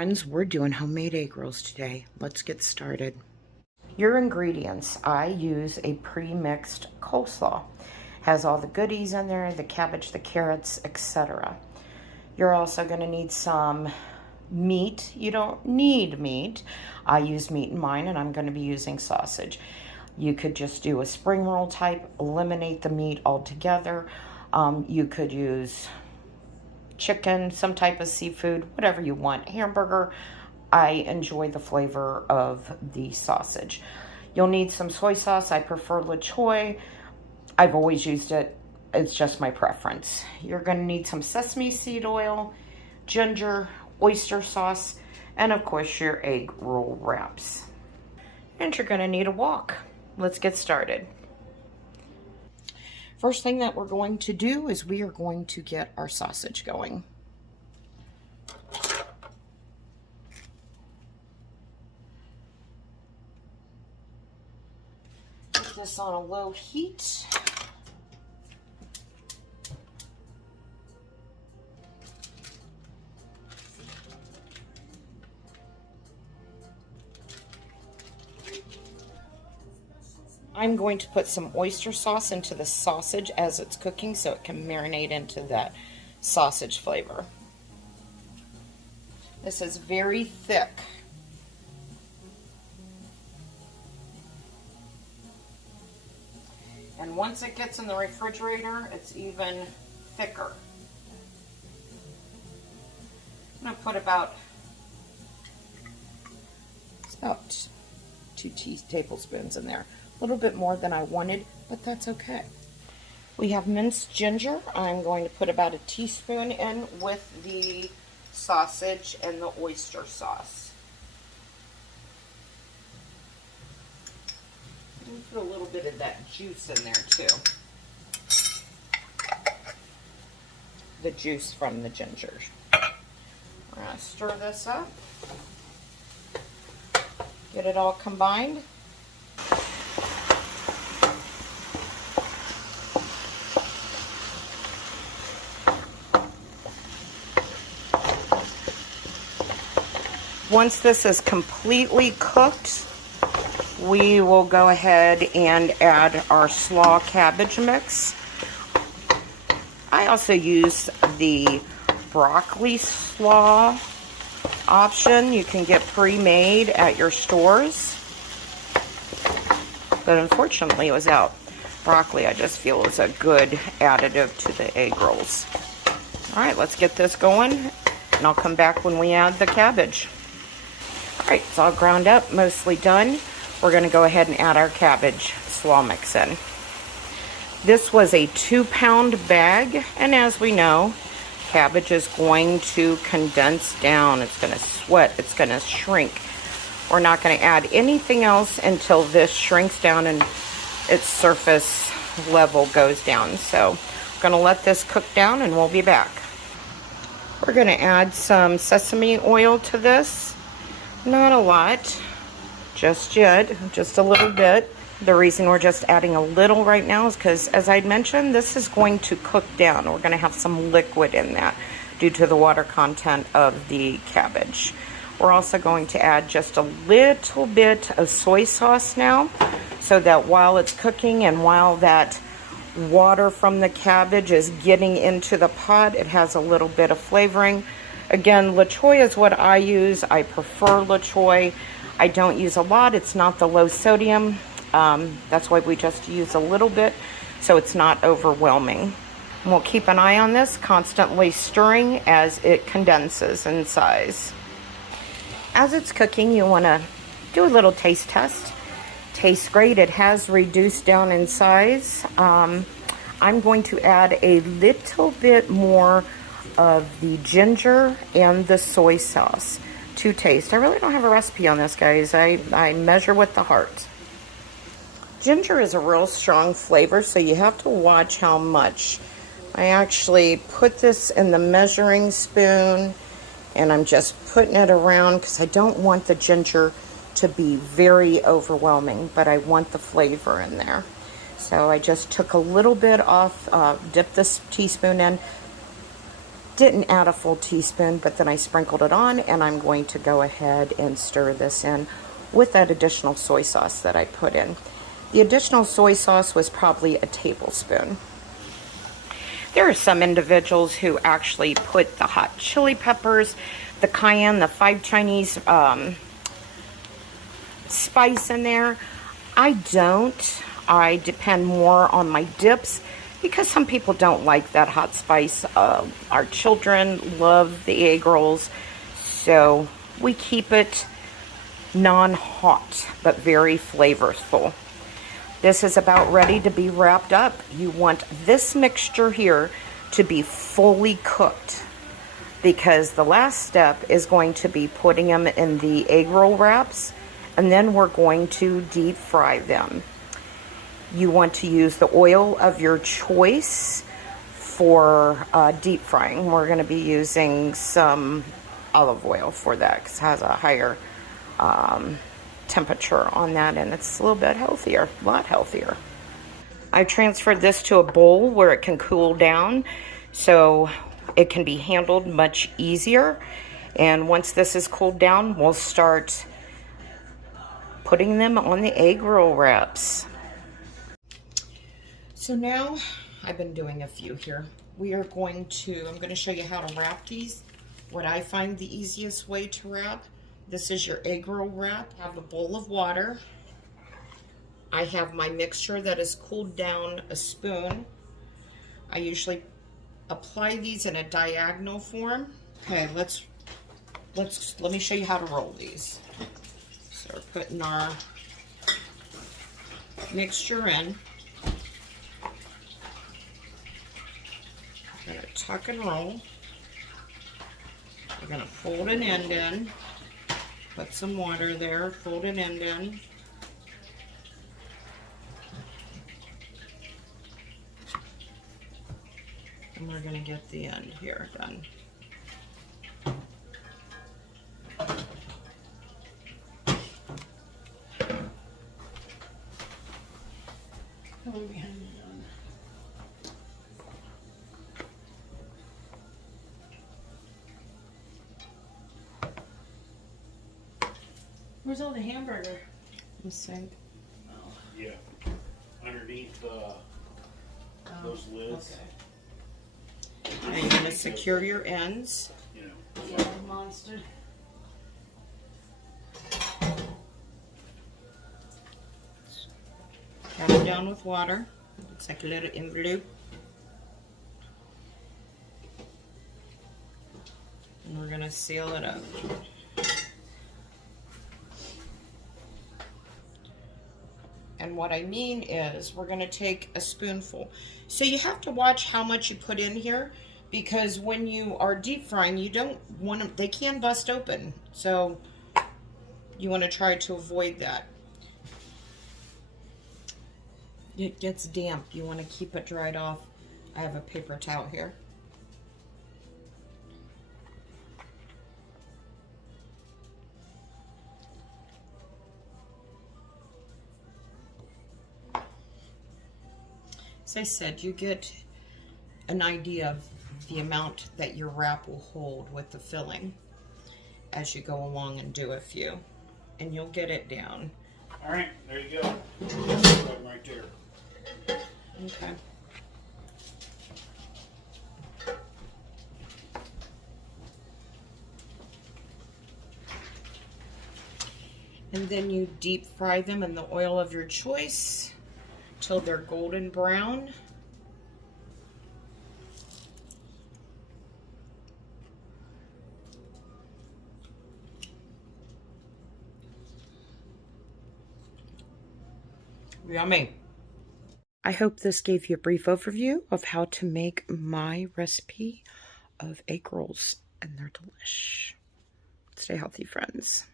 Friends, we're doing homemade egg rolls today. Let's get started. Your ingredients: I use a pre-mixed coleslaw. Has all the goodies in there, the cabbage, the carrots, etc. You're also going to need some meat. You don't need meat. I use meat in mine, and I'm going to be using sausage. You could just do a spring roll type, eliminate the meat altogether. You could use chicken, some type of seafood, whatever you want. Hamburger. I enjoy the flavor of the sausage. You'll need some soy sauce. I prefer La Choy. I've always used it. It's just my preference. You're going to need some sesame seed oil, ginger, oyster sauce, and of course your egg roll wraps. And you're going to need a wok. Let's get started. First thing that we're going to do is we are going to get our sausage going. Put this on a low heat. I'm going to put some oyster sauce into the sausage as it's cooking so it can marinate into that sausage flavor. This is very thick. And once it gets in the refrigerator, it's even thicker. I'm going to put about 2 tablespoons in there. A little bit more than I wanted, but that's okay. We have minced ginger. I'm going to put about a teaspoon in with the sausage and the oyster sauce. Put a little bit of that juice in there too. The juice from the ginger. We're going to stir this up. Get it all combined. Once this is completely cooked, we will go ahead and add our slaw cabbage mix. I also use the broccoli slaw option. You can get pre-made at your stores, but unfortunately it was out. Broccoli, I just feel, is a good additive to the egg rolls. All right, let's get this going, and I'll come back when we add the cabbage. All right, it's all ground up, mostly done. We're going to go ahead and add our cabbage slaw mix in. This was a 2-pound bag, and as we know, cabbage is going to condense down. It's going to sweat. It's going to shrink. We're not going to add anything else until this shrinks down and its surface level goes down. So we're going to let this cook down, and we'll be back. We're going to add some sesame oil to this. Not a lot, just yet, just a little bit. The reason we're just adding a little right now is because, as I mentioned, this is going to cook down. We're going to have some liquid in that due to the water content of the cabbage. We're also going to add just a little bit of soy sauce now, so that while it's cooking and while that water from the cabbage is getting into the pot, it has a little bit of flavoring. Again, La Choy is what I use. I prefer La Choy. I don't use a lot. It's not the low sodium. That's why we just use a little bit, so it's not overwhelming. And we'll keep an eye on this, constantly stirring as it condenses in size. As it's cooking, you want to do a little taste test. Tastes great. It has reduced down in size. I'm going to add a little bit more of the ginger and the soy sauce to taste. I really don't have a recipe on this, guys. I measure with the heart. Ginger is a real strong flavor, so you have to watch how much. I actually put this in the measuring spoon, and I'm just putting it around because I don't want the ginger to be very overwhelming, but I want the flavor in there. So I just took a little bit off, dipped this teaspoon in, Didn't add a full teaspoon, but then I sprinkled it on, and I'm going to go ahead and stir this in with that additional soy sauce that I put in. The additional soy sauce was probably a tablespoon. There are some individuals who actually put the hot chili peppers, the cayenne, the 5 Chinese spice in there. I don't. I depend more on my dips because some people don't like that hot spice. Our children love the egg rolls, so we keep it non-hot but very flavorful. This is about ready to be wrapped up. You want this mixture here to be fully cooked, because the last step is going to be putting them in the egg roll wraps, and then we're going to deep fry them. You want to use the oil of your choice for deep frying. We're going to be using some olive oil for that because it has a higher temperature on that, and it's a little bit healthier, a lot healthier. I transferred this to a bowl where it can cool down so it can be handled much easier. And once this is cooled down, we'll start putting them on the egg roll wraps. So now I've been doing a few here. I'm going to show you how to wrap these. What I find the easiest way to wrap. This is your egg roll wrap. I have a bowl of water. I have my mixture that is cooled down, a spoon. I usually apply these in a diagonal form. Okay, let me show you how to roll these. So we're putting our mixture in. We're gonna tuck and roll. We're gonna fold an end in. Put some water there, fold an end in. And we're going to get the end here done. Where's all the hamburger? Let's see. Yeah, underneath those lids. Okay. Now you're going to secure your ends. You know, Yeah, monster. Tap it down with water. Looks like a little envelope. And we're going to seal it up. And what I mean is we're going to take a spoonful. So you have to watch how much you put in here, because when you are deep frying, you don't want them, they can bust open. So you want to try to avoid that. It gets damp. You want to keep it dried off. I have a paper towel here. As I said, you get an idea of the amount that your wrap will hold with the filling as you go along and do a few, and you'll get it down. all right, there you go. Right there. Okay. And then you deep fry them in the oil of your choice till they're golden brown. Yummy. I hope this gave you a brief overview of how to make my recipe of egg rolls, and they're delish. Stay healthy, friends.